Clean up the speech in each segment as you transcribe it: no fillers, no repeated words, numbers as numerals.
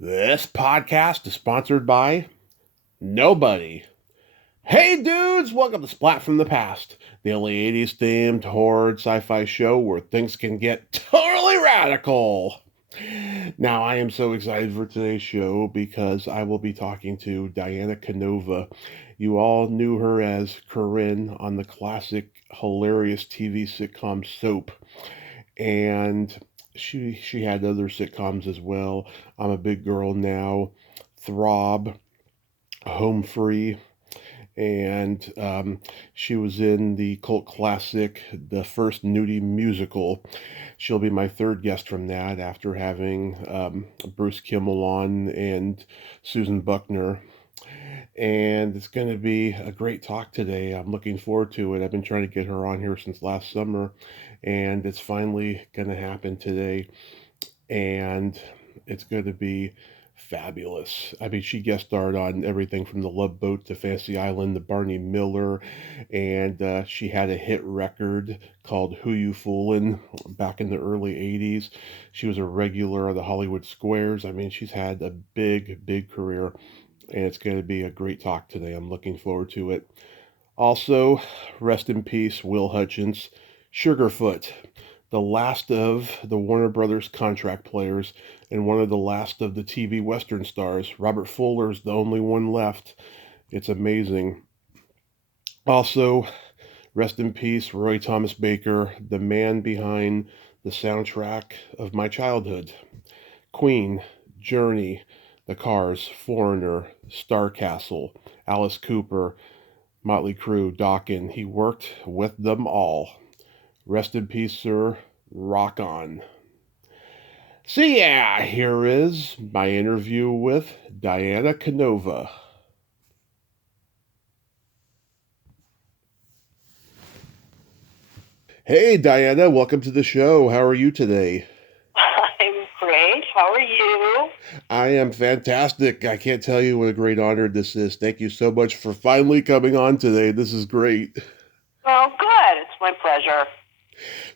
This podcast is sponsored by nobody. Hey dudes, welcome to Splat from the Past, the only 80s themed horror sci-fi show where things can get totally radical. Now, I am so excited for today's show because I will be talking to Diana Canova. You all knew her as Corinne on the classic, hilarious TV sitcom Soap, and she had other sitcoms as well. I'm a Big Girl Now, Throb, Home Free, and she was in the cult classic, the First Nudie Musical. She'll be my third guest from that after having Bruce Kimmel on and Susan Buckner. And it's going to be a great talk today. I'm looking forward to it. I've been trying to get her on here since last summer, and it's finally going to happen today. And it's going to be fabulous. I mean, she guest starred on everything from The Love Boat to Fantasy Island to Barney Miller, and she had a hit record called Who You Foolin' back in the early 80s. She was a regular of the Hollywood Squares. I mean, she's had a big career, and it's going to be a great talk today. I'm looking forward to it. Also, rest in peace, Will Hutchins, Sugarfoot, the last of the Warner Brothers contract players and one of the last of the TV Western stars. Robert Fuller's the only one left. It's amazing. Also, rest in peace, Roy Thomas Baker, the man behind the soundtrack of my childhood. Queen, Journey, The Cars, Foreigner, Starcastle, Alice Cooper, Motley Crue, Dokken. He worked with them all. Rest in peace, sir. Rock on. So yeah, here is my interview with Diana Canova. Hey Diana, welcome to the show. How are you today? I'm great. How are you? I am fantastic. I can't tell you what a great honor this is. Thank you so much for finally coming on today. This is great. Oh, good. It's my pleasure.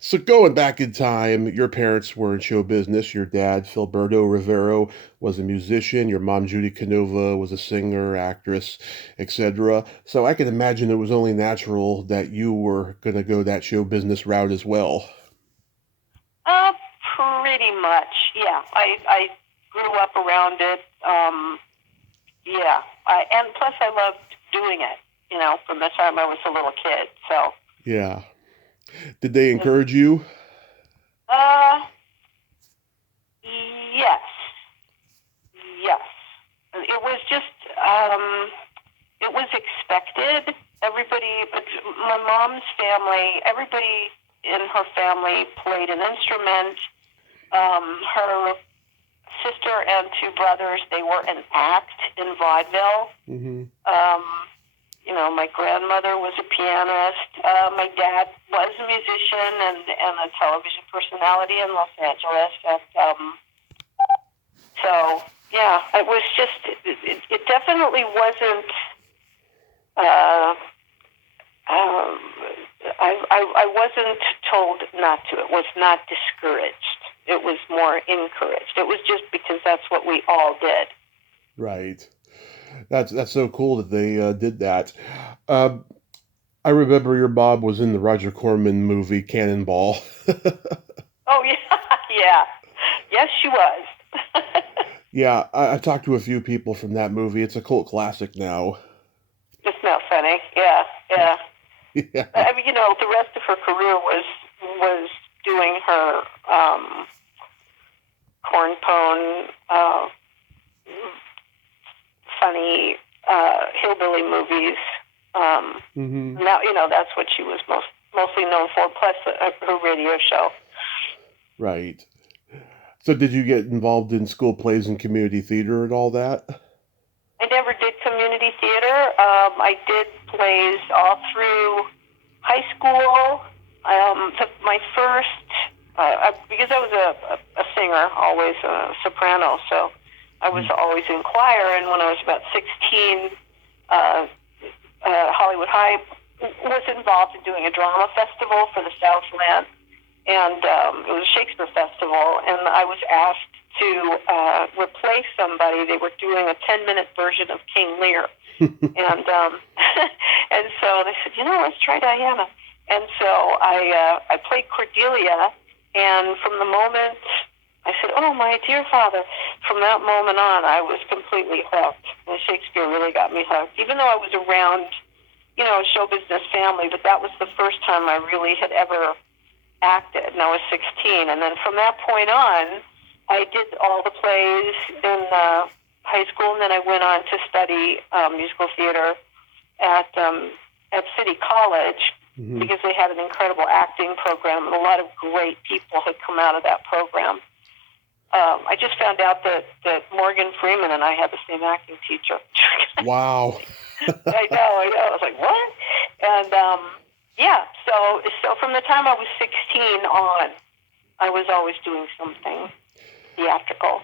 So going back in time, your parents were in show business. Your dad, Filberto Rivero, was a musician. Your mom, Judy Canova, was a singer, actress, etc. So I can imagine it was only natural that you were going to go that show business route as well. Uh, Pretty much. Yeah. I grew up around it. Yeah. And plus I loved doing it, from the time I was a little kid. So, Yeah. Did they encourage you? uh, yes. Yes. It was just, it was expected. My mom's family, everybody in her family played an instrument. Her sister and two brothers, they were an act in vaudeville. Mm-hmm. Um, my grandmother was a pianist. My dad was a musician and a television personality in Los Angeles. And so, yeah, it was just, it definitely wasn't, uh, um, I wasn't told not to. It was not discouraged. It was more encouraged. It was just because that's what we all did. Right. That's so cool that they did that. Um, I remember your mom was in the Roger Corman movie Cannonball. Oh, yeah. Yeah. Yes, she was. Yeah, I talked to a few people from that movie. It's a cult classic now. It's not funny. Yeah, yeah. Yeah. I mean, the rest of her career was doing her cornpone, funny hillbilly movies. Hmm. Now, that's what she was mostly known for. Plus, her radio show. Right. So did you get involved in school plays and community theater and all that? I never did community theater. I did plays all through high school. My first, because I was a singer, always a soprano, so I was always in choir. And when I was about 16, Hollywood High was involved in doing a drama festival for the Southland, and it was a Shakespeare festival, and I was asked to replace replace somebody, they were doing a 10-minute version of King Lear. And and so they said, let's try Diana. And so I played Cordelia, and from the moment I said, "Oh, my dear father," from that moment on, I was completely hooked. And Shakespeare really got me hooked, even though I was around, a show business family. But that was the first time I really had ever acted, and I was 16. And then from that point on, I did all the plays in high school, and then I went on to study musical theater at City College, because they had an incredible acting program, and a lot of great people had come out of that program. I just found out that Morgan Freeman and I had the same acting teacher. Wow. I know. I was like, what? And so from the time I was 16 on, I was always doing something theatrical.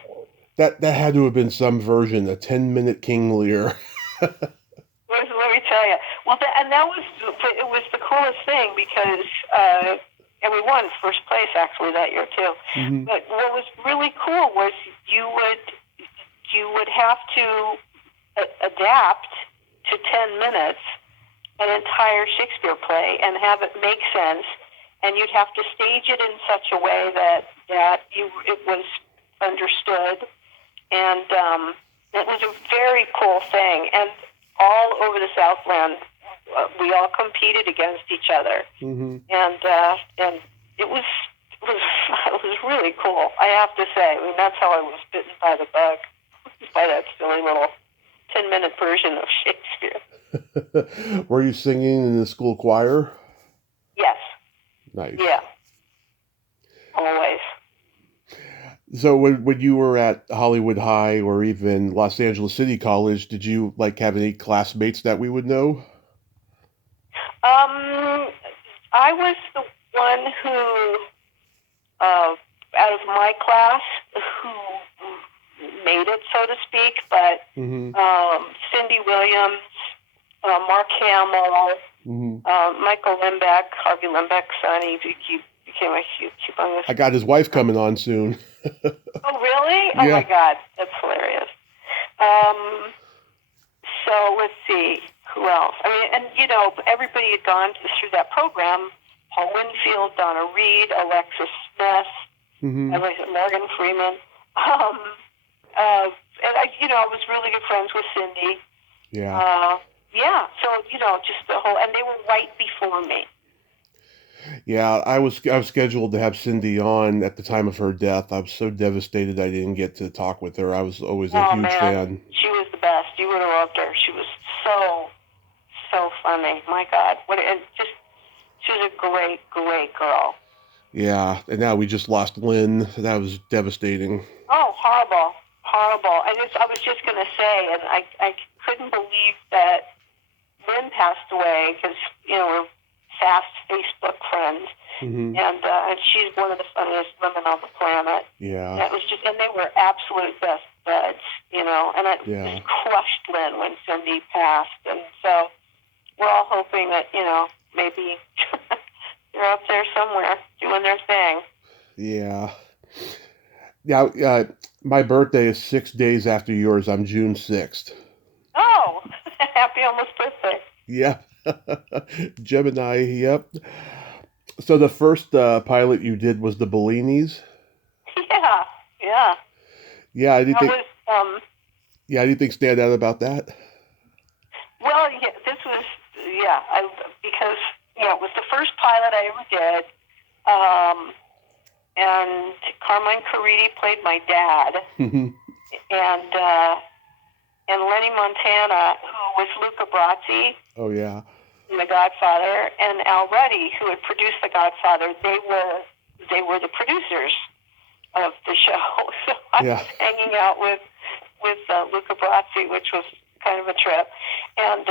That had to have been some version, a 10-minute King Lear. Let me tell you. Well, it was the coolest thing, because and we won first place actually that year too. Mm-hmm. But what was really cool was you would have to adapt to 10 minutes an entire Shakespeare play and have it make sense, and you'd have to stage it in such a way that it was understood, and it was a very cool thing. And all over the Southland, we all competed against each other, and it was really cool. I have to say, that's how I was bitten by the bug, by that silly little 10-minute version of Shakespeare. Were you singing in the school choir? Yes. Nice. Yeah. Always. So when you were at Hollywood High or even Los Angeles City College, did you have any classmates that we would know? I was the one who, out of my class, who made it, so to speak. But Cindy Williams, Mark Hamill, Michael Lembeck, Harvey Lembeck's son, he became a humongous. I got his wife coming on soon. Oh, really? Yeah. Oh, my God. That's hilarious. So let's see. Who else? And everybody had gone through that program. Paul Winfield, Donna Reed, Alexis Smith, Morgan Freeman. And I was really good friends with Cindy. Yeah. So, just the whole, and they were right before me. Yeah, I was scheduled to have Cindy on at the time of her death. I was so devastated I didn't get to talk with her. I was always a huge fan. She was the best. You would have loved her. She was so funny. My God. She was a great, great girl. Yeah, and now we just lost Lynn. That was devastating. Oh, horrible. Horrible. I was just going to say, and I couldn't believe that Lynn passed away, because, we're fast Facebook friends, and she's one of the funniest women on the planet. Yeah. That was and they were absolute best buds, and it just crushed Lynn when Cindy passed, and so we're all hoping that, maybe they're up there somewhere doing their thing. Yeah. Yeah, my birthday is 6 days after yours. I'm June 6th. Oh, happy almost birthday. Yeah. Gemini, yep. So the first pilot you did was the Bellinis? Yeah. Yeah, I didn't think... anything stand out about that? Well, yeah, this was... Yeah, because it was the first pilot I ever did, and Carmine Caridi played my dad, and Lenny Montana, who was Luca Brasi. Oh, yeah. The Godfather, and Al Ruddy, who had produced The Godfather. They were the producers of the show. So I was hanging out with Luca Brasi, which was kind of a trip, and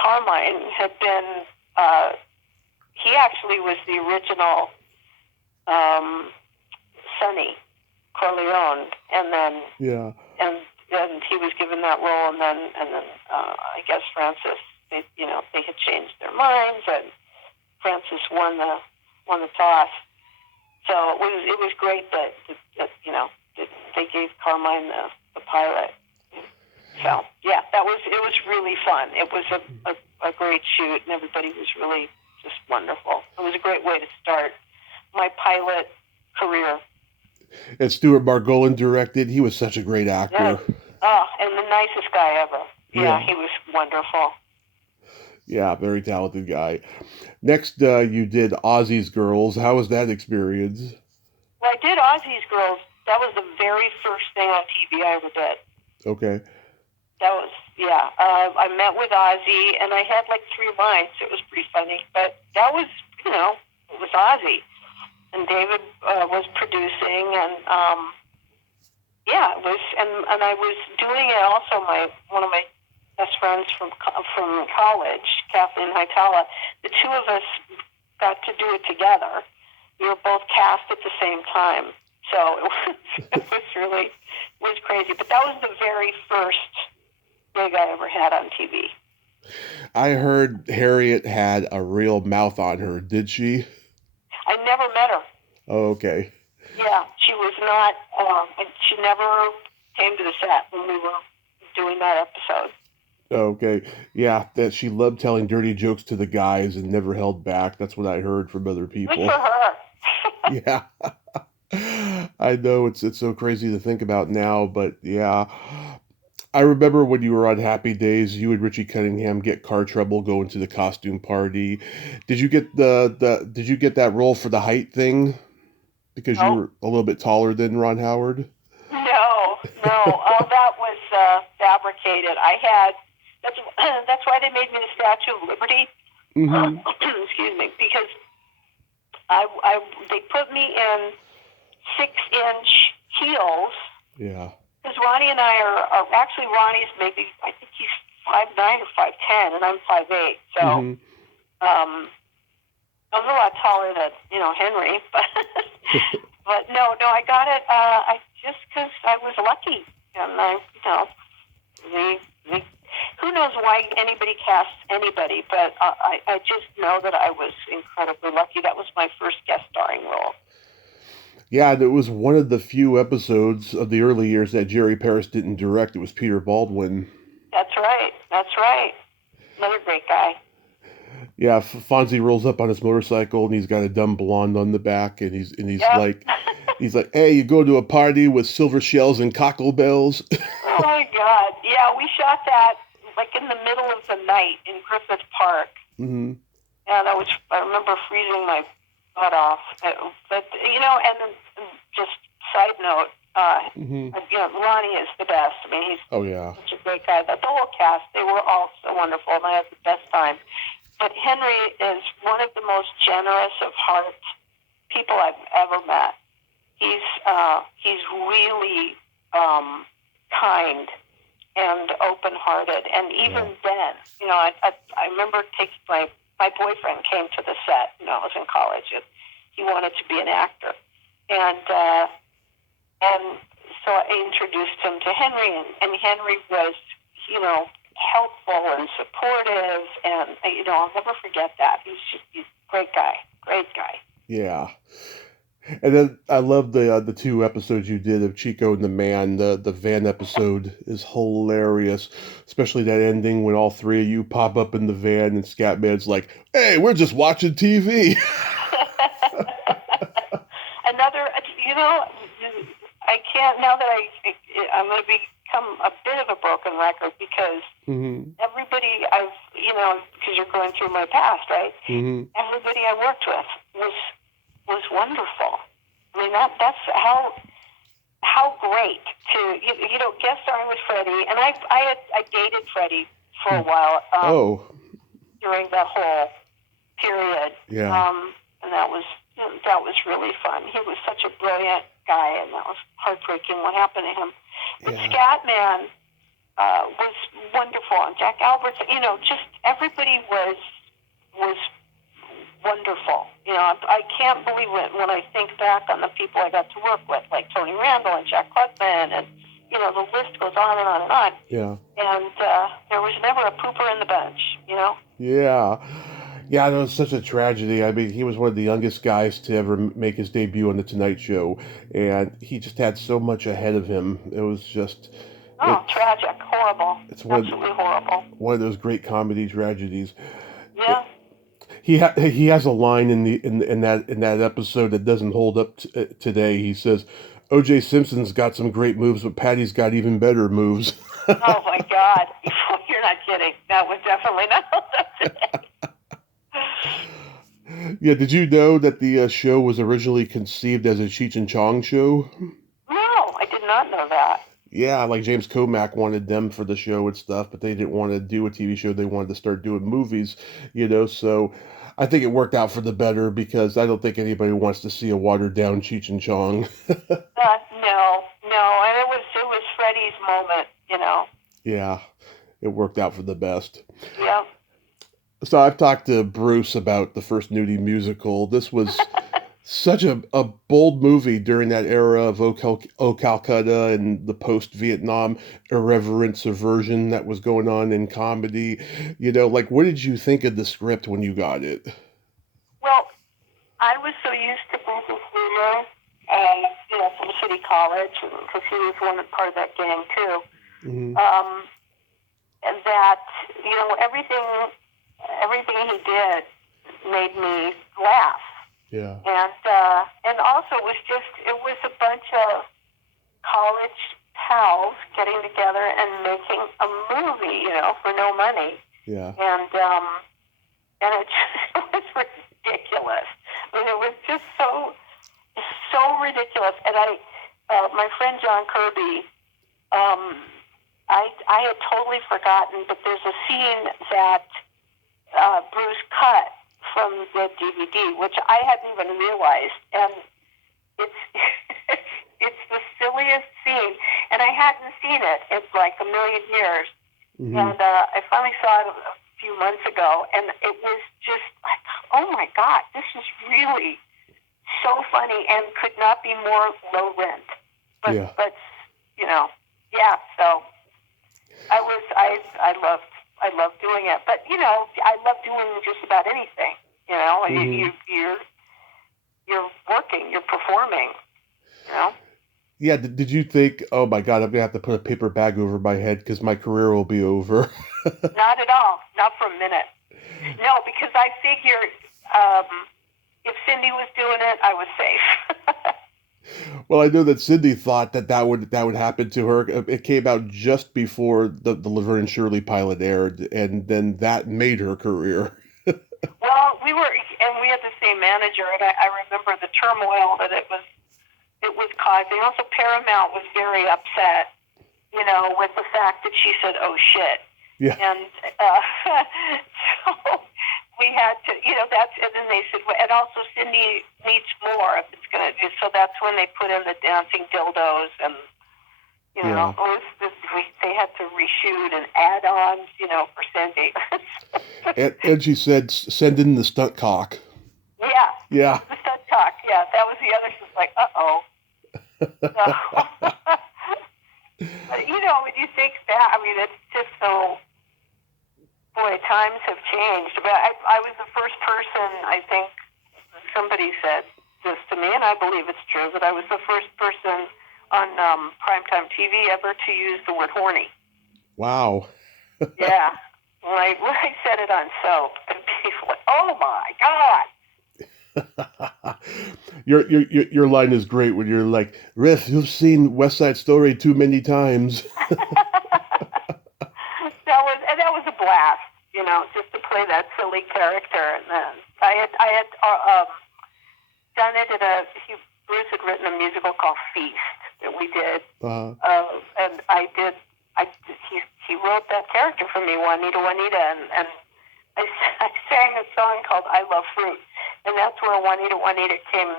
Carmine had been. He actually was the original Sonny Corleone, and then and he was given that role, and then I guess Francis. They had changed their minds, and Francis won the toss. So it was great that they gave Carmine the pilot. So yeah, it was really fun. It was a great shoot, and everybody was really just wonderful. It was a great way to start my pilot career. And Stuart Margolin directed. He was such a great actor. Yes. Oh, and the nicest guy ever. Yeah, he was wonderful. Yeah, very talented guy. Next, you did Ozzy's Girls. How was that experience? Well, I did Ozzy's Girls. That was the very first thing on TV I ever did. Okay. That was, I met with Ozzy, and I had like 3 lines. It was pretty funny. But that was, it was Ozzy. And David was producing, and it was, and I was doing it also. One of my best friends from college, Kathleen Haitala, the 2 of us got to do it together. We were both cast at the same time, so it was crazy. But that was the very first gig I ever had on TV. I heard Harriet had a real mouth on her. Did she? I never met her. Oh, okay. Yeah, she was not. She never came to the set when we were doing that episode. Okay. Yeah, that she loved telling dirty jokes to the guys and never held back. That's what I heard from other people. Good for her. Yeah. I know it's so crazy to think about now, but yeah. I remember when you were on Happy Days, you and Richie Cunningham get car trouble going to the costume party. Did you get did you get that role for the height thing? Because you were a little bit taller than Ron Howard? No. All that was fabricated. That's why they made me the Statue of Liberty. Mm-hmm. Excuse me, because they put me in 6-inch heels. Yeah. Because Ronnie and I are actually, Ronnie's maybe, I think he's 5'9" or 5'10", and I'm 5'8". So I was a lot taller than Henry, but no, I got it. I just because I was lucky, and who knows why anybody casts anybody, but I just know that I was incredibly lucky. That was my first guest starring role. Yeah, it was one of the few episodes of the early years that Jerry Paris didn't direct. It was Peter Baldwin. That's right. Another great guy. Yeah, Fonzie rolls up on his motorcycle and he's got a dumb blonde on the back, and he's like, hey, you go to a party with silver shells and cockle bells. Oh my God! Yeah, we shot that like in the middle of the night in Griffith Park. Mm-hmm. Yeah, I remember freezing my butt off. But and then just side note, Ronnie is the best. I mean, he's such a great guy. The whole cast, they were all so wonderful, and I had the best time. But Henry is one of the most generous of heart people I've ever met. He's really kind and open-hearted, and even then, I remember taking my boyfriend came to the set. I was in college, and he wanted to be an actor, and so I introduced him to Henry, and Henry was, helpful and supportive, and I'll never forget that. He's a great guy. Yeah. And then I love the 2 episodes you did of Chico and the Man. The van episode is hilarious, especially that ending when all 3 of you pop up in the van and Scatman's like, "Hey, we're just watching TV." Another, I can't, now that I'm going to become a bit of a broken record, because everybody because you're going through my past, right? Mm-hmm. Everybody I worked with was wonderful. I mean, that's how great to guest starring with Freddie, and I dated Freddie for a while. During that whole period. Yeah. And that was really fun. He was such a brilliant guy, and that was heartbreaking what happened to him. But Scatman was wonderful, and Jack Alberts. Just everybody was wonderful. I can't believe it when I think back on the people I got to work with, like Tony Randall and Jack Klugman, and the list goes on and on and on. Yeah. And there was never a pooper in the bunch. Yeah. Yeah, that was such a tragedy. I mean, he was one of the youngest guys to ever make his debut on the Tonight Show, and he just had so much ahead of him. It was just, Oh, it's tragic, horrible, it's absolutely horrible. one of those great comedy tragedies. Yeah. He has a line in that episode that doesn't hold up today. He says, "O.J. Simpson's got some great moves, but Patty's got even better moves." Oh my God, you're not kidding. That was definitely not. Yeah, did you know that the show was originally conceived as a Cheech and Chong show? No, I did not know that. Yeah, like James Kovac wanted them for the show and stuff, but they didn't want to do a TV show. They wanted to start doing movies, so I think it worked out for the better because I don't think anybody wants to see a watered down Cheech and Chong. No, and it was Freddie's moment. Yeah, it worked out for the best. Yeah. So I've talked to Bruce about the First Nudie Musical. This was such a bold movie during that era of O Calcutta and the post-Vietnam irreverent subversion that was going on in comedy. Like, what did you think of the script when you got it? Well, I was so used to Bruce's humor, from City College, because he was part of that gang too. Mm-hmm. And that, everything he did made me laugh. Yeah. And also it was a bunch of college pals getting together and making a movie, for no money. Yeah. And it was ridiculous. I mean, it was just so ridiculous. And my friend John Kirby, I had totally forgotten, but there's a scene that Bruce cut from the DVD, which I hadn't even realized, and it's it's the silliest scene, and I hadn't seen it in like a million years, Mm-hmm. and I finally saw it a few months ago, and it was just like, oh my God, this is really so funny and could not be more low rent, but Yeah. yeah. So I loved doing it, but I love doing just about anything. Mm-hmm. You're working, you're performing. Yeah, did you think, oh my God, I'm gonna have to put a paper bag over my head because my career will be over? Not at all, not for a minute. No, because I figured if Cindy was doing it, I was safe. Well, I know that Cindy thought that would happen to her. It came out just before the Laverne and Shirley pilot aired, and then that made her career. Well, we had the same manager, and I remember the turmoil that it was causing. Also, Paramount was very upset, with the fact that she said, "Oh shit," Yeah. and so we had to, and then they said, and also Cindy needs more if it's gonna. So that's when they put in the dancing dildos, and Yeah. they had to reshoot and add-ons, for Cindy. And she said, send in the stunt cock. Yeah. Yeah. The stunt cock. Yeah, that was the other. She was like, uh-oh. So, when you think back, I mean, it's just so. Boy, times have changed. But I was the first person. I think somebody said this to me, and I believe it's true, that I was the first person on primetime TV ever to use the word horny. Wow. Yeah. When I said it on soap, and people went, "Oh my God!" Your line is great when you're like, Riff, you've seen West Side Story too many times. that was a blast, just to play that silly character. And then I had done it Bruce had written a musical called Feast that we did, and he wrote that character for me, Juanita, and I sang a song called "I Love Fruit," and that's where Juanita came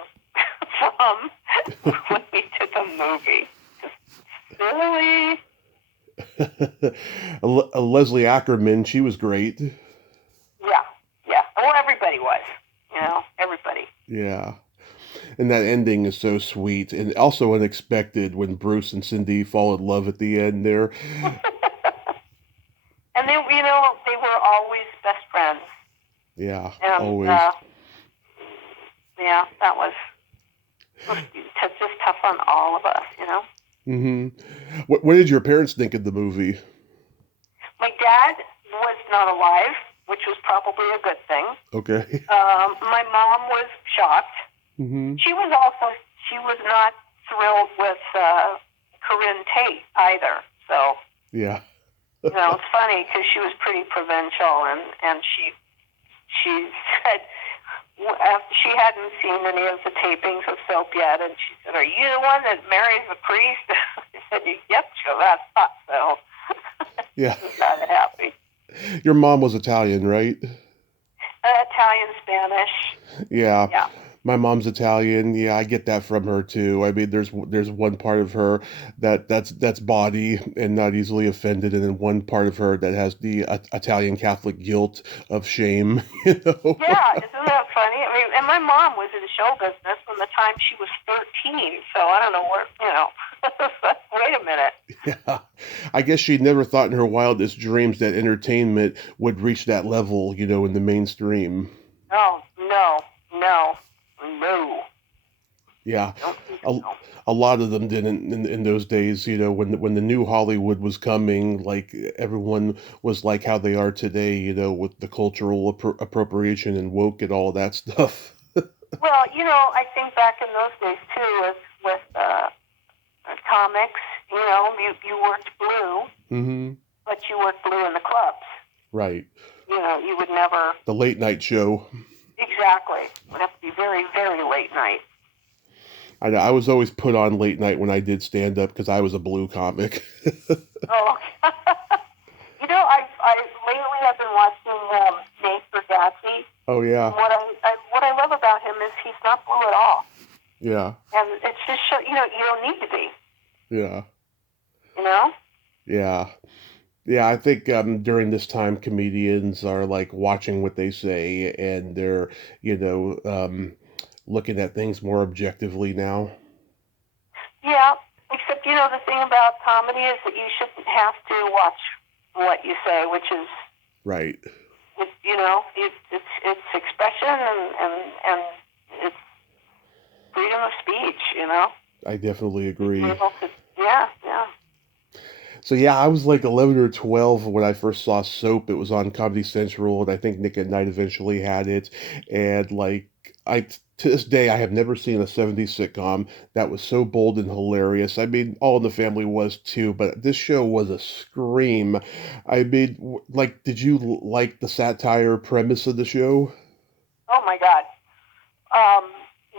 from when we did the movie. Silly. Leslie Ackerman, she was great. Yeah. Well, everybody was. Everybody. Yeah. And that ending is so sweet and also unexpected when Bruce and Cindy fall in love at the end there. And they were always best friends. Yeah, And always. yeah, that was just tough on all of us, you know. Hmm. What did your parents think of the movie? My dad was not alive, which was probably a good thing. Okay. My mom was shocked. Hmm. She was not thrilled with Corinne Tate either. So, Yeah. it's funny because she was pretty provincial, and she said after she hadn't seen any of the tapings of Soap yet, and she said, "Are you the one that marries the priest?" I said, "Yep, sure, that's hot." So, Yeah. she was not happy. Your mom was Italian, right? Italian, Spanish, Yeah. yeah. My mom's Italian. Yeah, I get that from her too. I mean, there's one part of her that's body and not easily offended, and then one part of her that has the Italian Catholic guilt of shame. You know? Yeah, isn't that funny? I mean, and my mom was in show business from the time she was 13, so I don't know where, wait a minute. Yeah. I guess she never thought in her wildest dreams that entertainment would reach that level, in the mainstream. Oh, no, no, no. Yeah. Don't think A, so. a lot of them didn't in those days, when the new Hollywood was coming, like everyone was like how they are today, with the cultural appropriation and woke and all that stuff. Well, I think back in those days, too, with comics, you worked blue, Hmm. but you worked blue in the clubs. Right. You would never, The late night show. exactly, it would have to be very, very late night. I know, I was always put on late night when I did stand up because I was a blue comic. Oh, I lately I've been watching Nate Bargatze. Oh yeah. What I love about him is he's not blue at all, Yeah. and it's just you don't need to be, Yeah. you know. Yeah. Yeah, I think during this time, comedians are like watching what they say, and they're, you know, um, looking at things more objectively now. Yeah, except the thing about comedy is that you shouldn't have to watch what you say, which is Right. it's expression and it's freedom of speech, I definitely Being agree. able to, yeah, yeah. So yeah, I was like 11 or 12 when I first saw Soap. It was on Comedy Central, and I think Nick at Night eventually had it. And like I to this day, I have never seen a 70s sitcom that was so bold and hilarious. I mean, All in the Family was too, but this show was a scream. I mean, like, did you like the satire premise of the show? Oh my God. Um,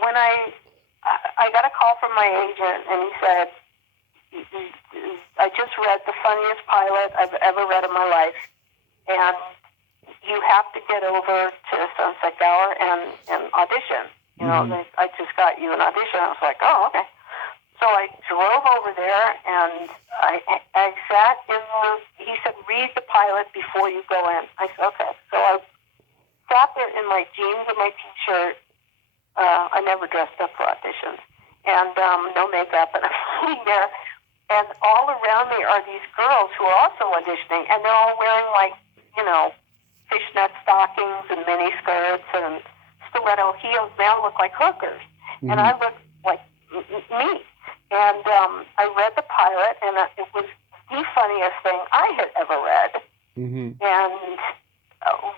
when I got a call from my agent, and he said, "I just read the funniest pilot I've ever read in my life, and you have to get over to Sunset Gower and audition. Hmm. I just got you an audition." I was like, "Oh, okay." So I drove over there, and I sat in the. He said, "Read the pilot before you go in." I said, "Okay." So I sat there in my jeans and my t-shirt. I never dressed up for auditions, and no makeup, and I'm sitting there, and all around me are these girls who are also auditioning, and they're all wearing fishnet stockings and mini skirts and stiletto heels. They all look like hookers, and Hmm. I look like me. And I read the pilot, and it was the funniest thing I had ever read. Hmm. And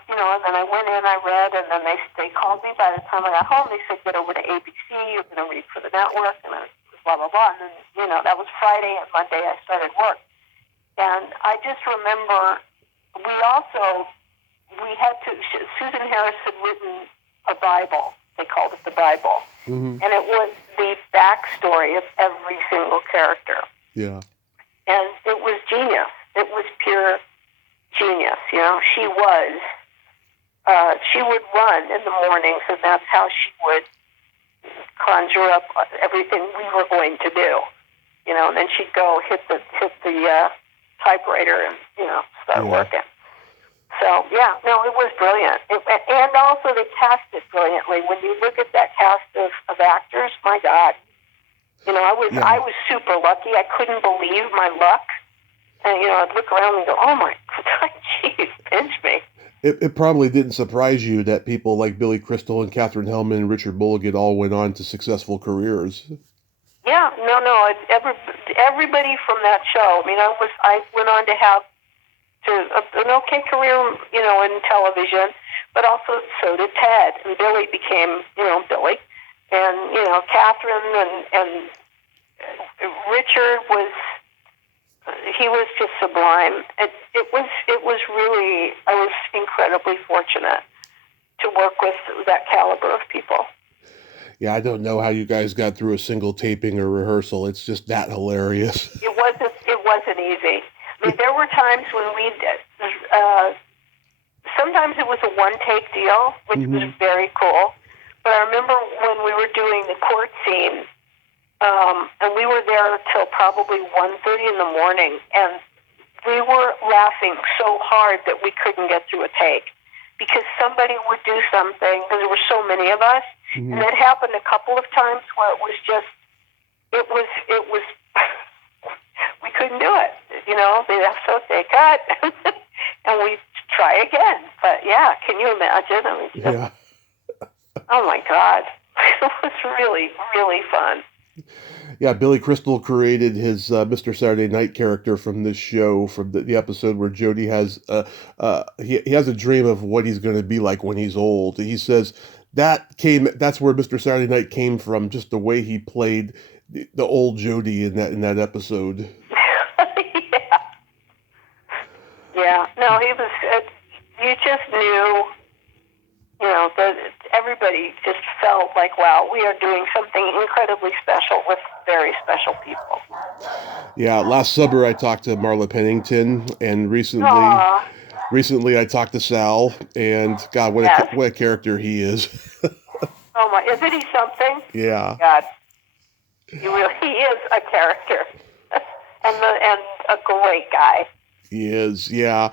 and then I went in, I read, and then they called me. By the time I got home, they said, "Get over to ABC. You're going to read for the network," and then blah blah blah. And then that was Friday, and Monday I started work. And I just remember we had to. Susan Harris had written a Bible. They called it the Bible, Hmm. and it was the backstory of every single character, Yeah. and it was genius. It was pure genius. She would run in the mornings, and that's how she would conjure up everything we were going to do. And then she'd go hit the typewriter and start Yeah. working. So yeah, no, it was brilliant, and also they cast it brilliantly. When you look at that cast of actors, my God, Yeah. I was super lucky. I couldn't believe my luck, and I'd look around and go, "Oh my God, jeez, pinch me." it probably didn't surprise you that people like Billy Crystal and Katherine Hellman and Richard Mulligan all went on to successful careers. Yeah, no, everybody from that show. I mean, I went on to have an okay career, in television, but also so did Ted, and Billy became, Billy, and Catherine and Richard he was just sublime. It was really, I was incredibly fortunate to work with that caliber of people. Yeah, I don't know how you guys got through a single taping or rehearsal. It's just that hilarious. It wasn't easy. I mean, there were times when we did. Sometimes it was a one-take deal, which was very cool. But I remember when we were doing the court scene, and we were there till probably 1:30 in the morning, and we were laughing so hard that we couldn't get through a take because somebody would do something, because there were so many of us, and that happened a couple of times where it was we couldn't do it. So they cut, and we try again. But yeah, can you imagine? I mean, Yeah. Oh my God, it was really, really fun. Yeah, Billy Crystal created his Mr. Saturday Night character from this show, from the episode where Jody has he has a dream of what he's going to be like when he's old. He says that's where Mr. Saturday Night came from, just the way he played the old Jody in that episode. Yeah. Yeah. No, he was. You just knew. That everybody just felt like, wow, we are doing something incredibly special with very special people. Yeah, last summer I talked to Marla Pennington, and recently I talked to Sal, and God, what a character he is. Oh my, isn't he something? Yeah. God, he is a character, and a great guy. He is, yeah.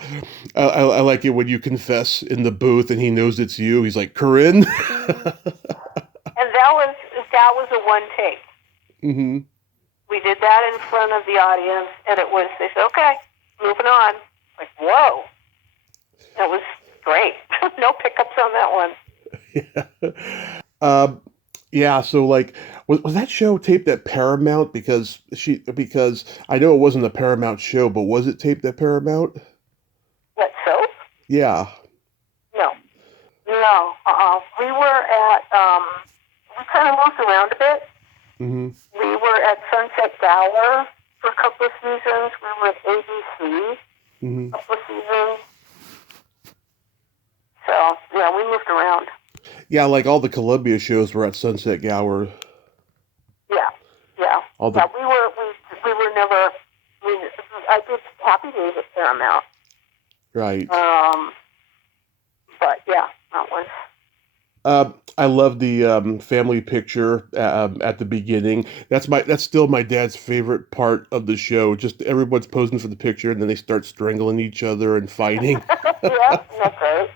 I like it when you confess in the booth and he knows it's you. He's like, Corinne? And that was a one take. Mm-hmm. We did that in front of the audience, and they said, okay, moving on. Like, whoa. That was great. No pickups on that one. Yeah. Yeah, so like, was that show taped at Paramount? Because I know it wasn't a Paramount show, but was it taped at Paramount? What, soap? Yeah. No. We were at, we kind of moved around a bit. Mm-hmm. We were at Sunset Gower for a couple of seasons. We were at ABC a couple of seasons. So, yeah, we moved around. Yeah, like all the Columbia shows were at Sunset Gower. Yeah. We were never. I did Happy Days at Paramount. Right. But yeah, that was. I love the family picture at the beginning. That's still my dad's favorite part of the show. Just everyone's posing for the picture, and then they start strangling each other and fighting. Yeah, that's right.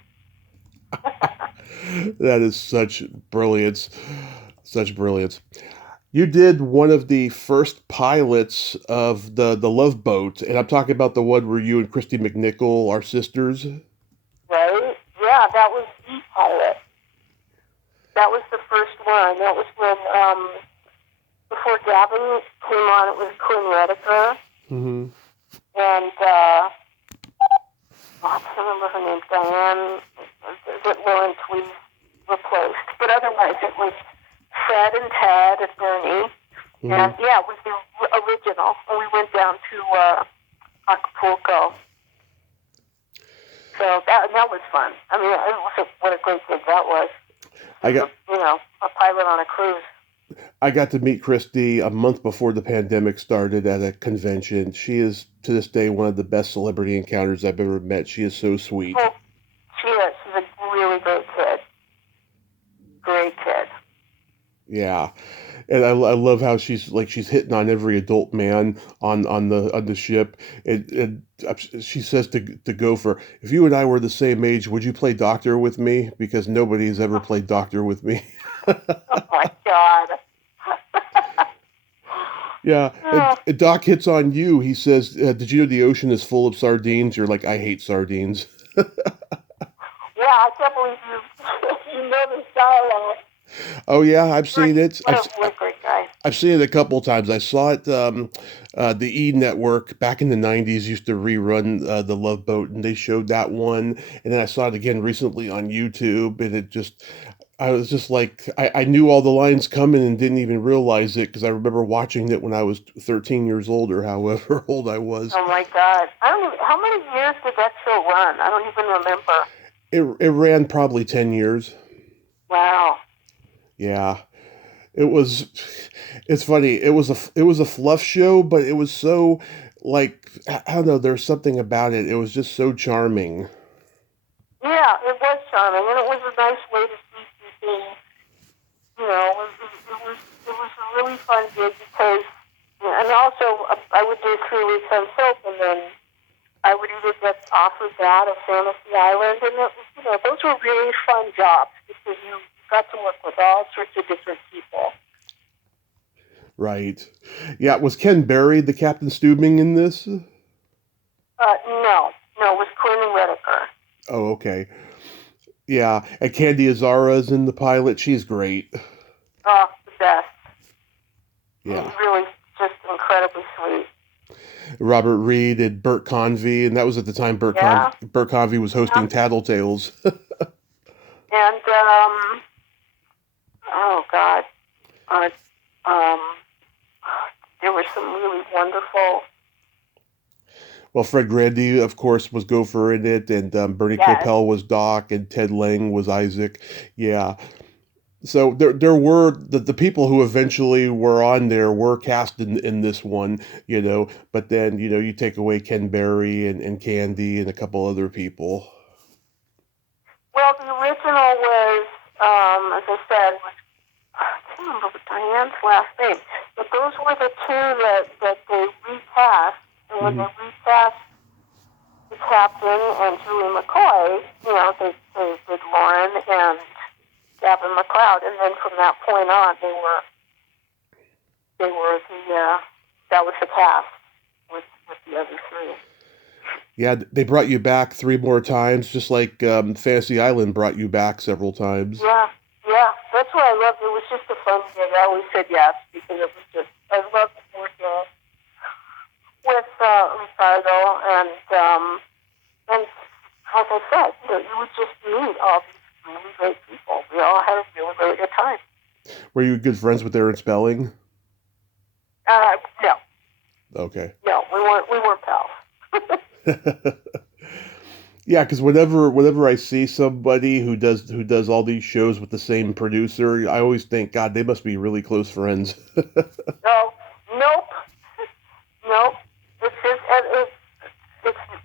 That is such brilliance. Such brilliance. You did one of the first pilots of the Love Boat, and I'm talking about the one where you and Christy McNichol are sisters. Right? Yeah, that was the pilot. That was the first one. That was when, before Gavin came on, it was Quinn Rediker. Mm-hmm. And, I can't remember her name, Diane, that Lauren Tweed replaced. But otherwise, it was Fred and Ted and Bernie. Mm-hmm. And, yeah, it was the original. And we went down to Acapulco. So that was fun. I mean, what a great gig that was. A pilot on a cruise. I got to meet Christy a month before the pandemic started at a convention. She is, to this day, one of the best celebrity encounters I've ever met. She is so sweet. Oh, she is. She's a really great kid. Great kid. Yeah. And I love how she's hitting on every adult man on the ship. And she says to Gopher, if you and I were the same age, would you play doctor with me? Because nobody's ever played doctor with me. Oh my God. Yeah. And Doc hits on you. He says, did you know the ocean is full of sardines? You're like, I hate sardines. I can't believe you know this dialogue. Oh yeah, I've seen it. What a great guy. I've seen it a couple times. I saw it. The E Network back in the '90s used to rerun the Love Boat, and they showed that one. And then I saw it again recently on YouTube, and I was just like, I knew all the lines coming and didn't even realize it because I remember watching it when I was 13 years old or however old I was. Oh my God! How many years did that show run? I don't even remember. It ran probably 10 years. Wow. Yeah. It's funny. It was a fluff show, but it was so like I don't know, there's something about it. It was just so charming. Yeah, it was charming, and it was a nice way to see people. It was a really fun gig because, and also I would do 3 weeks on soap, and then I would either get offered that or Fantasy Island, and those were really fun jobs because you got to work with all sorts of different people. Right. Yeah, was Ken Berry the Captain Stubing in this? No, it was Quinn and Redeker. Oh, okay. Yeah, and Candy Azara's in the pilot. She's great. Oh, the best. Yeah. Really just incredibly sweet. Robert Reed and Bert Convy, and that was at the time Bert Convy was hosting Tattletales. And, oh God, there were some really wonderful. Well, Fred Grandy, of course, was Gopher in it, and Bernie Kopell was Doc, and Ted Lang was Isaac. Yeah. So there were the people who eventually were on there were cast in this one, but then, you take away Ken Berry and Candy and a couple other people. Well, the original was, as I said, I can't remember Diane's last name, but those were the two that they recast. And when they recast the captain and Julie McCoy, they did Lauren and Gavin McLeod, and then from that point on, that was the cast with the other 3. Yeah, they brought you back 3 more times, just like Fantasy Island brought you back several times. Yeah, that's what I loved. It was just a fun gig. I always said yes because it was just, I loved working with Ricardo, and as I said, you would just meet all these really great people. We all had a really, really good time. Were you good friends with Aaron Spelling? No. Okay. No, we weren't pals. Yeah, because whenever I see somebody who does all these shows with the same producer, I always think, God, they must be really close friends. No, nope.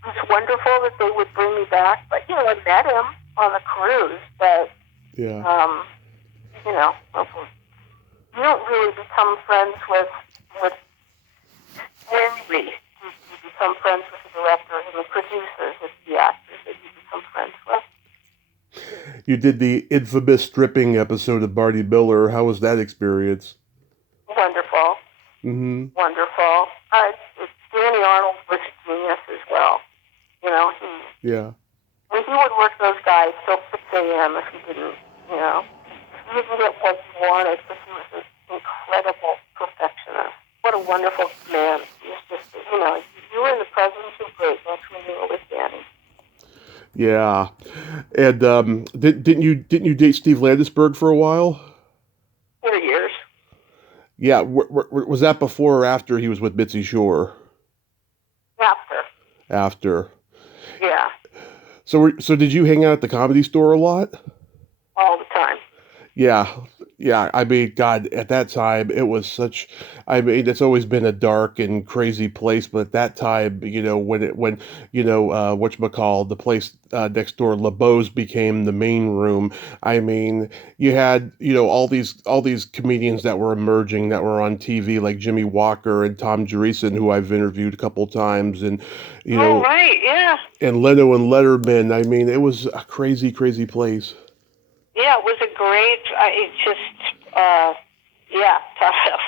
It's wonderful that they would bring me back, but I met him on a cruise, but yeah. You don't really become friends with Wendy. You become friends with the directors and the producers, it's the actors that you become friends with. You did the infamous stripping episode of Barney Miller. How was that experience? Wonderful. Mm-hmm. Wonderful. Danny Arnold was a genius as well. He would work those guys till 6 a.m. if he didn't, if he didn't get what he wanted, because he was an incredible perfectionist. What a wonderful man. He was just, you were in the presence of greatness when you were with Danny. Yeah. And didn't you date Steve Landesberg for a while? 4 years. Yeah. Was that before or after he was with Mitzi Shore? After. Yeah. So did you hang out at the Comedy Store a lot? All the time. Yeah. I mean, God, at that time, it was such, it's always been a dark and crazy place, but at that time, when whatchamacall, the place next door, LeBeau's became the main room. I mean, you had, all these comedians that were emerging that were on TV, like Jimmy Walker and Tom Dreesen, who I've interviewed a couple times, and, Oh, right, yeah. And Leno and Letterman. I mean, it was a crazy, crazy place. Yeah, it was a great,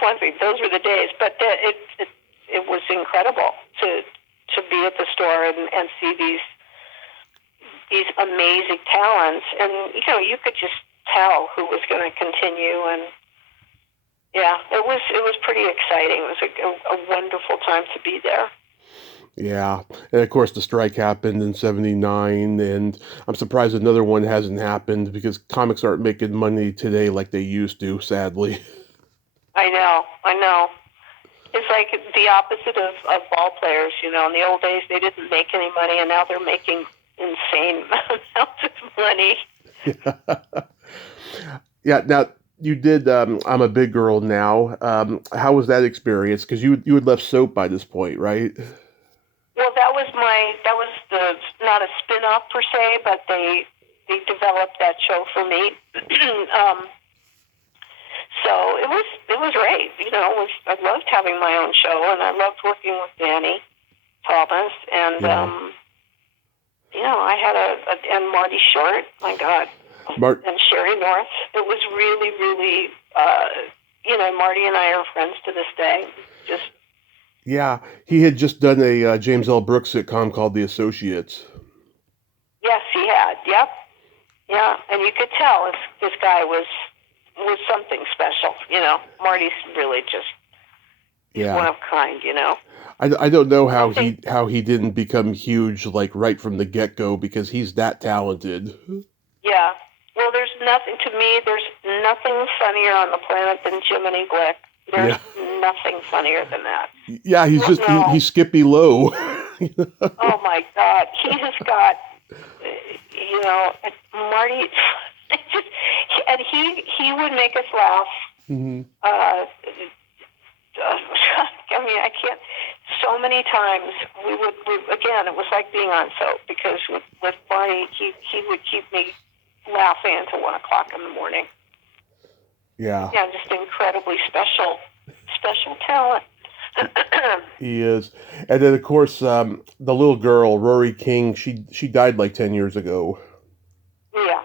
one thing, those were the days, but it was incredible to be at the store and see these these amazing talents, and you could just tell who was going to continue. And yeah, it was pretty exciting. It was a wonderful time to be there. Yeah, and of course the strike happened in '79, and I'm surprised another one hasn't happened because comics aren't making money today like they used to, sadly. I know. It's like the opposite of ball players. In the old days they didn't make any money, and now they're making insane amounts of money. Yeah. Now you did. I'm a Big Girl Now. How was that experience? Because you had left soap by this point, right? Well, that was the not a spin-off per se, but they developed that show for me. So it was great. I loved having my own show, and I loved working with Danny Thomas, and I had and Marty Short. My God, and Sherry North. It was really, really. Marty and I are friends to this day. Just. Yeah, he had just done a James L. Brooks sitcom called The Associates. Yes, he had. Yep. Yeah, and you could tell this guy was something special. Marty's really just one of a kind. I don't know how he didn't become huge like right from the get-go because he's that talented. Yeah. Well, there's nothing funnier on the planet than Jiminy Glick. There's nothing funnier than that. Yeah, he's Skippy Lowe. Oh my God, he has got, Marty, and he would make us laugh. Mm-hmm. I can't. So many times we again, it was like being on soap because with Barney, he would keep me laughing until 1 o'clock in the morning. Yeah. Yeah, just incredibly special talent. He is. And then of course the little girl, Rory King, she died like 10 years ago. Yeah.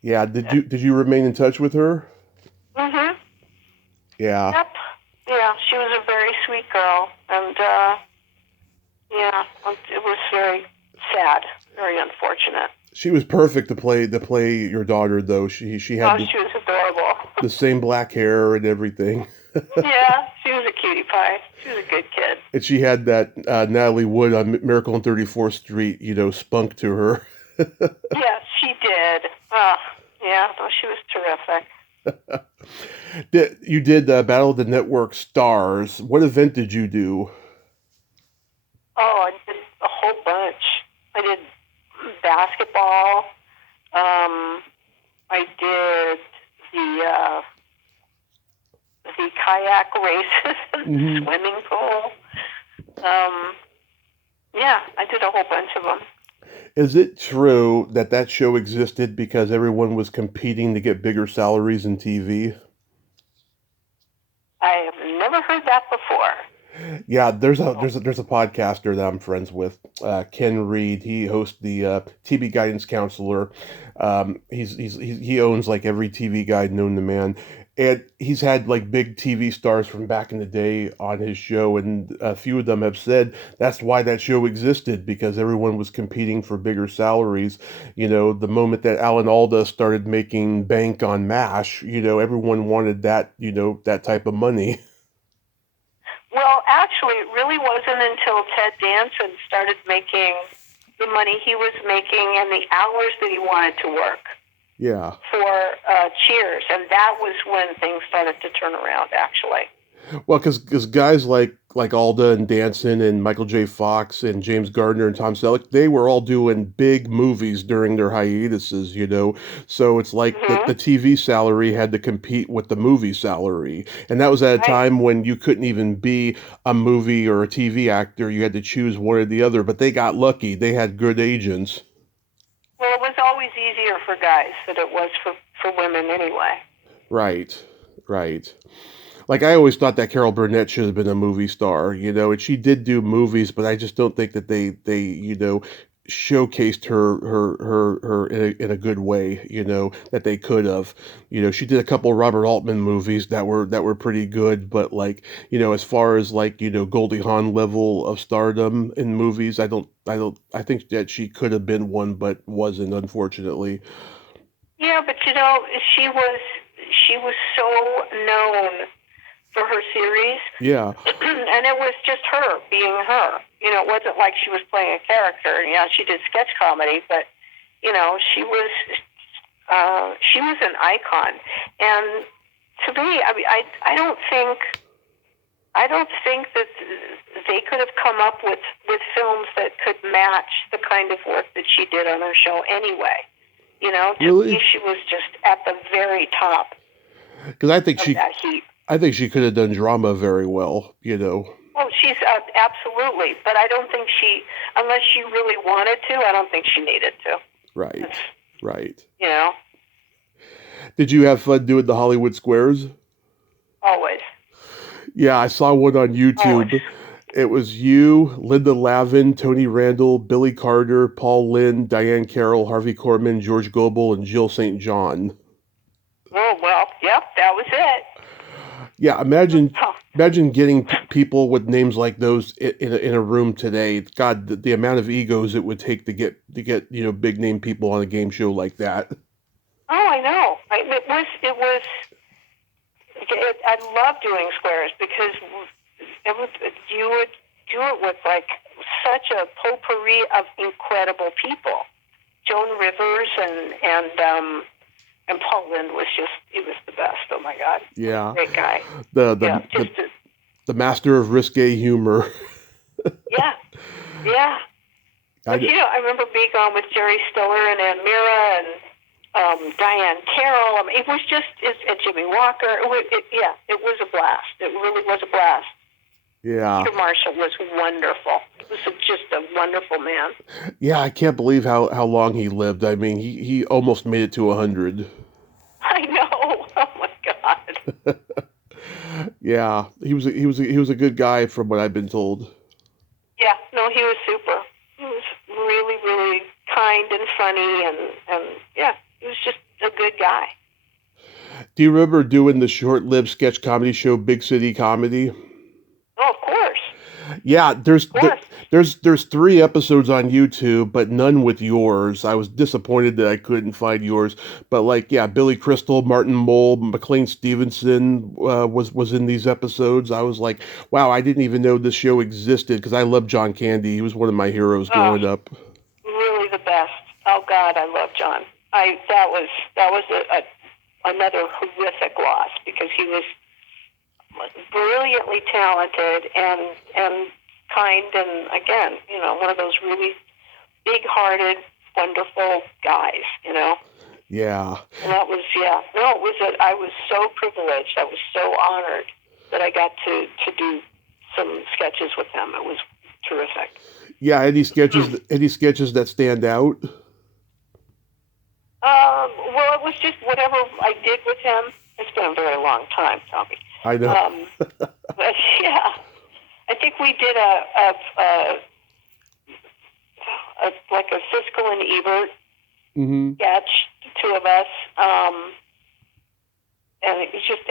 Yeah, did you remain in touch with her? Mhm. Yeah. Yep. Yeah, she was a very sweet girl, and it was very sad, very unfortunate. She was perfect to play your daughter, though. She had she was adorable. The same black hair and everything. Yeah, she was a cutie pie. She was a good kid. And she had that Natalie Wood on Miracle on 34th Street, spunk to her. Yes, she did. She was terrific. You did Battle of the Network Stars. What event did you do? Oh, I did a whole bunch. I did basketball. I did the kayak races in the swimming pool. I did a whole bunch of them. Is it true that show existed because everyone was competing to get bigger salaries in TV? I have never heard that before. Yeah, there's a podcaster that I'm friends with, Ken Reed. He hosts the TV Guidance Counselor. He owns like every TV guide known to man, and he's had like big TV stars from back in the day on his show, and a few of them have said that's why that show existed because everyone was competing for bigger salaries. The moment that Alan Alda started making bank on MASH, everyone wanted that that type of money. Well, actually, it really wasn't until Ted Danson started making the money he was making and the hours that he wanted to work. Yeah. For Cheers, and that was when things started to turn around, actually. Well, because guys like Alda and Danson and Michael J. Fox and James Gardner and Tom Selleck, they were all doing big movies during their hiatuses, So it's like the TV salary had to compete with the movie salary. And that was at a time when you couldn't even be a movie or a TV actor. You had to choose one or the other, but they got lucky. They had good agents. Well, it was always easier for guys than it was for women anyway. Right. Like, I always thought that Carol Burnett should have been a movie star, and she did do movies, but I just don't think that they showcased her in a good way, that they could have. She did a couple of Robert Altman movies that were pretty good, but like, as far as like, Goldie Hawn level of stardom in movies, I think that she could have been one, but wasn't, unfortunately. Yeah, but she was so known for her series. Yeah. And it was just her being her. It wasn't like she was playing a character. She did sketch comedy, but she was an icon. And to me, I don't think that they could have come up with films that could match the kind of work that she did on her show anyway. To me, she was just at the very top. Because I think that heap. I think she could have done drama very well, Oh, she's absolutely, but I don't think unless she really wanted to, I don't think she needed to. Right. Did you have fun doing the Hollywood Squares? Always. Yeah, I saw one on YouTube. Always. It was you, Linda Lavin, Tony Randall, Billy Carter, Paul Lynde, Diane Carroll, Harvey Korman, George Gobel, and Jill St. John. Oh, well, yep, that was it. Yeah, imagine getting people with names like those in a room today. God, the amount of egos it would take to get big name people on a game show like that. Oh, I know. I love doing squares because you would do it with like such a potpourri of incredible people. Joan Rivers and Paul Lynde he was the best. Oh my God. Yeah. Great guy. The master of risque humor. Yeah. But, I remember being on with Jerry Stiller and Ann Mira and Diane Carroll. I mean, it was just, and Jimmy Walker. It was a blast. It really was a blast. Yeah. Peter Marshall was wonderful. He was just a wonderful man. Yeah, I can't believe how long he lived. I mean, he almost made it to 100. I know. Oh my God. Yeah, he was a good guy from what I've been told. Yeah, no, he was super. He was really, really kind and funny, and yeah, he was just a good guy. Do you remember doing the short-lived sketch comedy show Big City Comedy? Oh, of course. Yeah, there's 3 episodes on YouTube, but none with yours. I was disappointed that I couldn't find yours. But like, yeah, Billy Crystal, Martin Mull, McLean Stevenson was in these episodes. I was like, wow, I didn't even know this show existed because I love John Candy. He was one of my heroes growing up. Really the best. Oh God, I love John. That was another horrific loss because he was brilliantly talented and kind, and again, one of those really big-hearted, wonderful guys, Yeah. And that was, I was so privileged. I was so honored that I got to do some sketches with him. It was terrific. Yeah, any sketches that stand out? Well, it was just whatever I did with him. It's been a very long time, Tommy. I know. But yeah, I think we did like a Siskel and Ebert sketch, the 2 of us, and it was just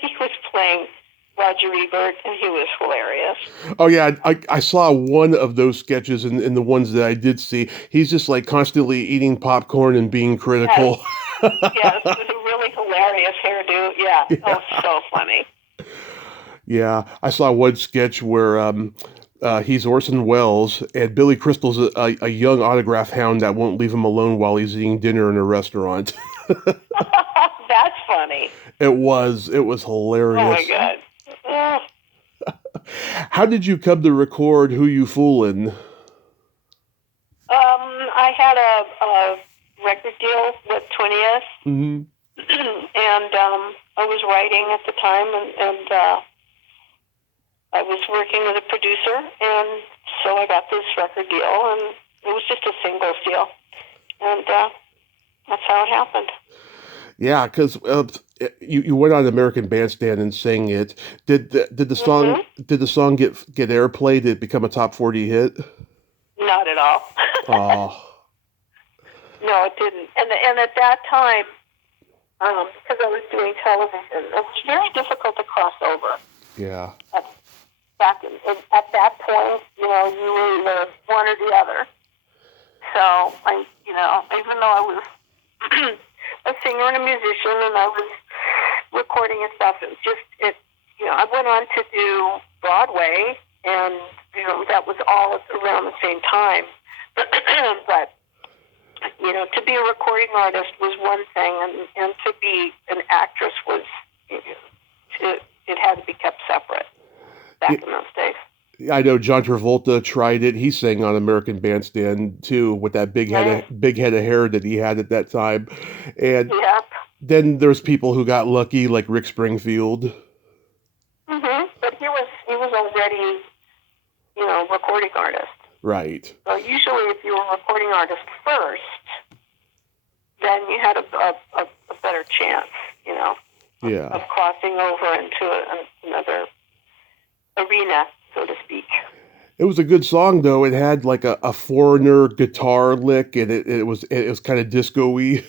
he was playing Roger Ebert, and he was hilarious. Oh yeah, I saw one of those sketches in the ones that I did see. He's just like constantly eating popcorn and being critical. Yes, it was a really hilarious hairdo. Yeah, oh, so funny. Yeah, I saw one sketch where he's Orson Welles and Billy Crystal's a young autograph hound that won't leave him alone while he's eating dinner in a restaurant. That's funny. It was hilarious. Oh my God. How did you come to record Who You Foolin'? I had a record deal with 20th, and I was writing at the time, and I was working with a producer, and so I got this record deal, and it was just a singles deal, and that's how it happened. Yeah, because you went on American Bandstand and sang it. Did the song get airplay? Did it become a top 40 hit? Not at all. Oh, No, it didn't. And at that time, because I was doing television, it was very difficult to cross over. yeah. At that point, you were either one or the other. So even though I was a singer and a musician, and I was recording and stuff, I went on to do Broadway, and that was all around the same time. But to be a recording artist was one thing, and to be an actress was it had to be kept separate back in those days. I know John Travolta tried it. He sang on American Bandstand too, with that big head of hair that he had at that time. And then there's people who got lucky, like Rick Springfield. Mm-hmm. But he was already, recording artist. Right. So usually, if you were a recording artist first, then you had a better chance, of crossing over into another arena, so to speak. It was a good song, though. It had like a Foreigner guitar lick, and it was kind of disco-y.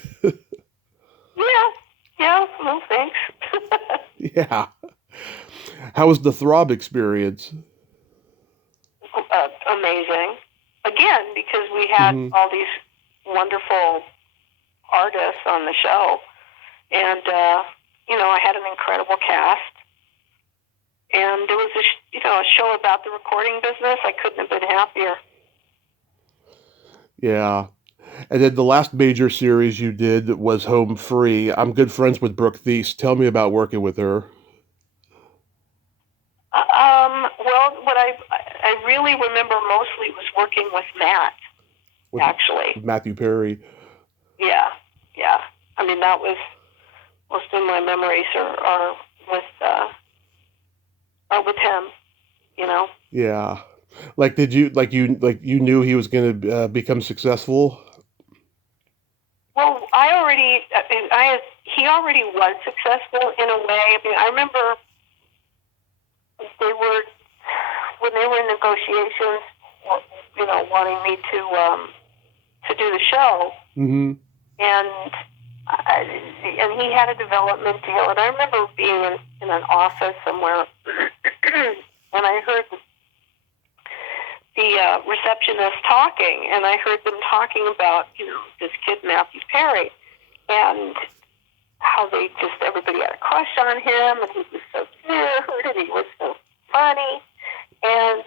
Yeah. Well, thanks. Yeah. How was the Throb experience? Amazing. Again, because we had all these wonderful artists on the show, and I had an incredible cast. And it was a show about the recording business. I couldn't have been happier. Yeah. And then the last major series you did was Home Free. I'm good friends with Brooke Thies. Tell me about working with her. Well, what I really remember mostly was working with Matt, actually. Matthew Perry. Yeah. I mean, that was most of my memories are with him, Yeah. Like, you knew he was going to become successful? Well, he already was successful in a way. I mean, I remember when they were in negotiations, wanting me to do the show. Mm-hmm. And he had a development deal, and I remember being in an office somewhere, and I heard the receptionist talking, and I heard them talking about, this kid, Matthew Perry, and how everybody had a crush on him, and he was so cute, and he was so funny, and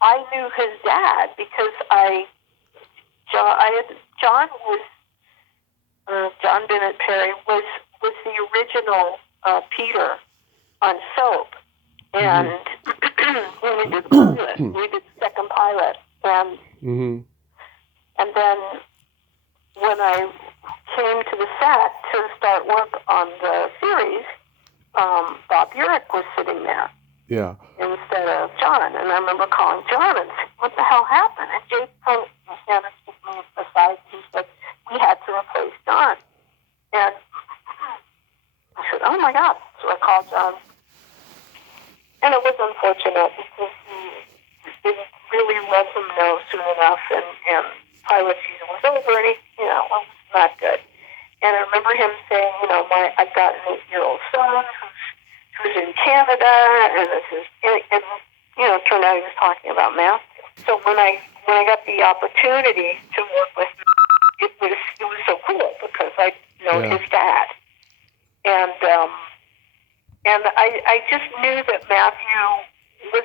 I knew his dad because John Bennett Perry was the original Peter on Soap, and when we did the pilot, we did the second pilot, and then when I came to the set to start work on the series, Bob Urich was sitting there. Yeah. Instead of John, and I remember calling John and saying, "What the hell happened?" And Jake took me aside. He said, "We had to replace John." And I said, "Oh my God!" So I called John, and it was unfortunate because he didn't really let him know soon enough, and pilot season was over, and it was not good. And I remember him saying, I've got an 8-year-old son who's in Canada, and this is, and it turned out he was talking about math. So when I got the opportunity to work with him, it was so cool because I know his dad, and I just knew that Matthew was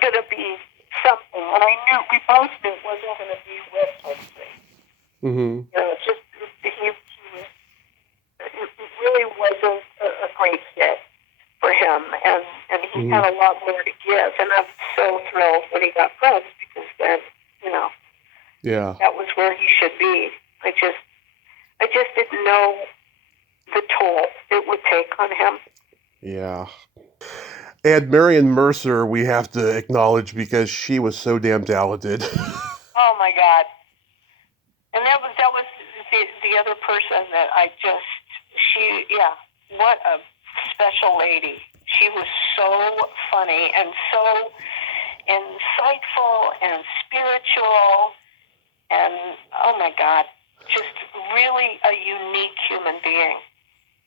going to be something, and I knew we both knew it wasn't going to be with Hopefully. Mm-hmm. It really wasn't a great fit for him, and he had a lot more to give, and I'm so thrilled when he got Friends because then, that was where he should be. I just didn't know the toll it would take on him. Yeah. And Marion Mercer, we have to acknowledge because she was so damn talented. Oh my God! And that was the other person that what a special lady. She was so funny and so insightful and spiritual, And oh my God, just really a unique human being.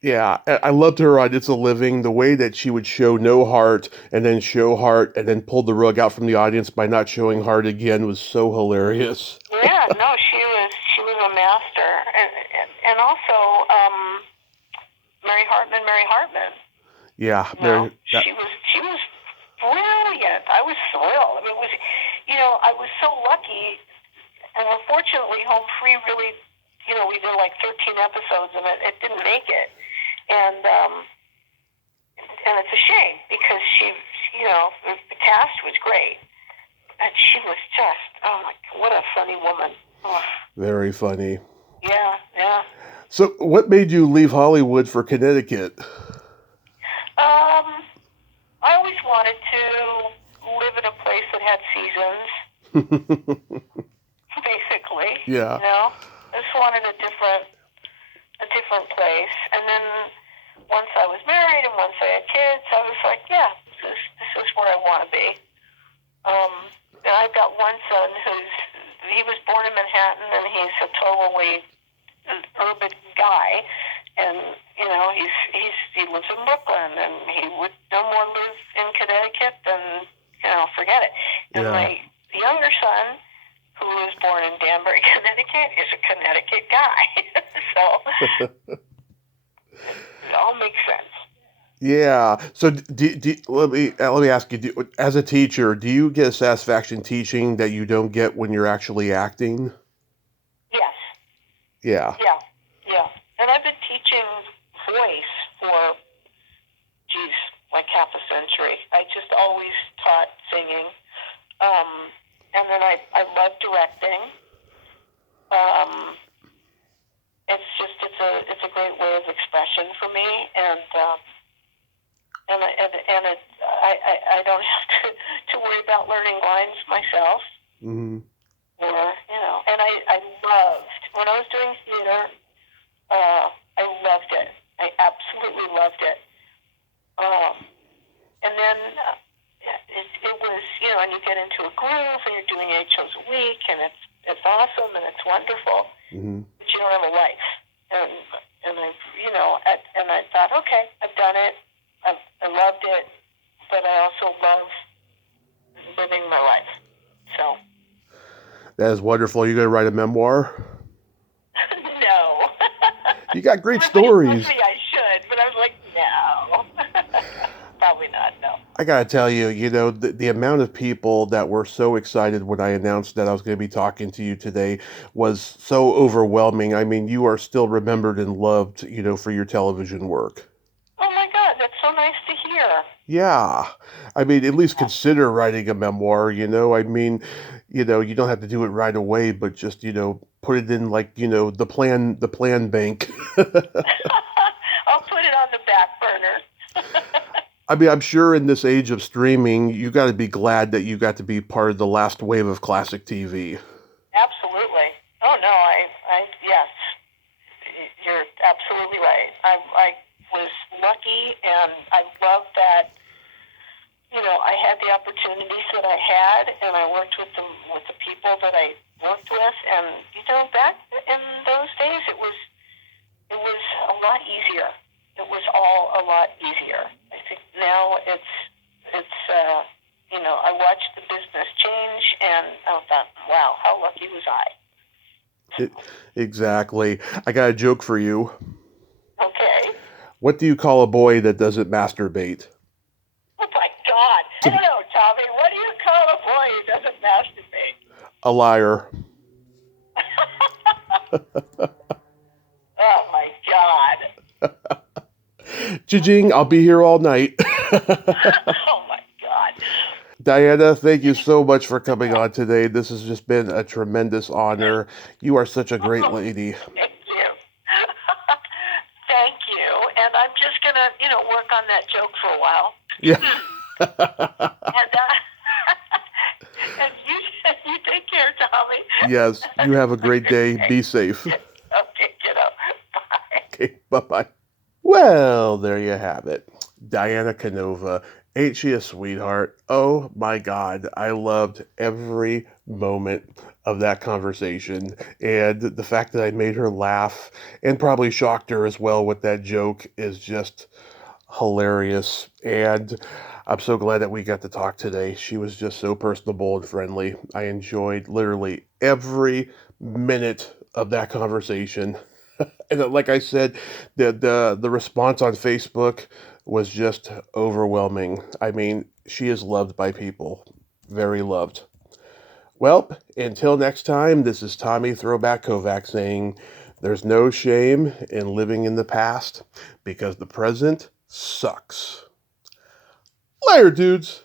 Yeah, I loved her on It's a Living. The way that she would show no heart and then show heart and then pull the rug out from the audience by not showing heart again was so hilarious. Yeah, no, she was a master, and also Mary Hartman. Yeah, You know, she was brilliant. I was thrilled. I mean, it was, I was so lucky, and unfortunately, Home Free really, we did like 13 episodes, and it didn't make it, and it's a shame because the cast was great, and she was just, oh my God, what a funny woman. Oh. Very funny. Yeah, yeah. So, what made you leave Hollywood for Connecticut? I always wanted to live in a place that had seasons, basically. Yeah. I just wanted a different place. And then once I was married and once I had kids, I was like, yeah, this is where I want to be. And I've got one son he was born in Manhattan, and he's a totally urban guy, and he lives in Brooklyn, and he would no more live in Connecticut than forget it. And Yeah. my younger son, who was born in Danbury, Connecticut, is a Connecticut guy. So it all makes sense. Yeah. So, let me ask you: as a teacher, do you get satisfaction teaching that you don't get when you're actually acting? Yes. Yeah. Yeah. And I've been teaching voice for, like half a century. I just always taught singing. And then I love directing. It's a great way of expression for me, and I don't have to worry about learning lines myself. Mm-hmm. And I loved, when I was doing theater, I loved it. I absolutely loved it. And then it was, and you get into a groove, and you're doing 8 shows a week, and it's awesome, and it's wonderful, Mm-hmm. but you don't have a life. And I thought, okay, I've done it. I loved it, but I also love living my life. So. That is wonderful. You're going to write a memoir? No. You got great Everybody stories. told me I should, but I was like, no. Probably not, no. I got to tell you, the amount of people that were so excited when I announced that I was going to be talking to you today was so overwhelming. I mean, you are still remembered and loved, for your television work. Oh my God, that's so nice to hear. Yeah. I mean, at least consider writing a memoir, I mean, you don't have to do it right away, but just, put it in like, the plan bank. I'll put it on the back burner. I mean, I'm sure in this age of streaming, you got to be glad that you got to be part of the last wave of classic TV. Absolutely. Oh no, yes, you're absolutely right. I was lucky, and I love that. I had the opportunities that I had, and I worked with the people that I worked with, and back in those days, it was a lot easier. It was all a lot easier. I think now it's I watched the business change, and I thought, wow, how lucky was I? Exactly. I got a joke for you. Okay. What do you call a boy that doesn't masturbate? Oh my God. I don't know, Tommy. What do you call a boy who doesn't masturbate? A liar. Oh my God. Cha-ching, I'll be here all night. Oh my God. Diana, thank you so much for coming on today. This has just been a tremendous honor. You are such a great lady. Thank you. Thank you. And I'm just going to, work on that joke for a while. Yeah. And you take care, Tommy. Yes, you have a great day. Be safe. Okay, kiddo. Bye. Okay, bye-bye. Well, there you have it. Diana Canova, Ain't she a sweetheart? Oh my God. I loved every moment of that conversation. And the fact that I made her laugh and probably shocked her as well with that joke is just hilarious. And I'm so glad that we got to talk today. She was just so personable and friendly. I enjoyed literally every minute of that conversation. And like I said, the response on Facebook was just overwhelming. I mean, she is loved by people, very loved. Well, until next time, this is Tommy Throwback Kovac saying, "There's no shame in living in the past because the present sucks." Later, dudes.